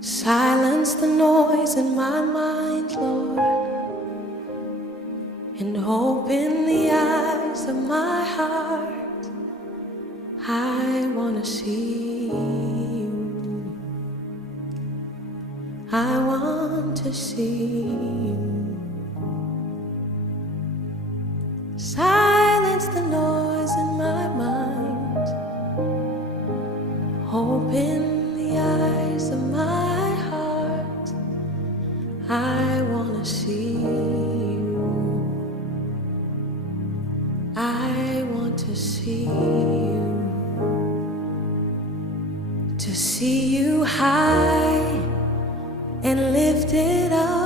Silence the noise in my mind, Lord, and open the eyes of my heart. I wanna see you. I want to see you. Silence the noise in my mind. Open the eyes of my heart. I wanna see you. I want to see you. To see you high and lifted up,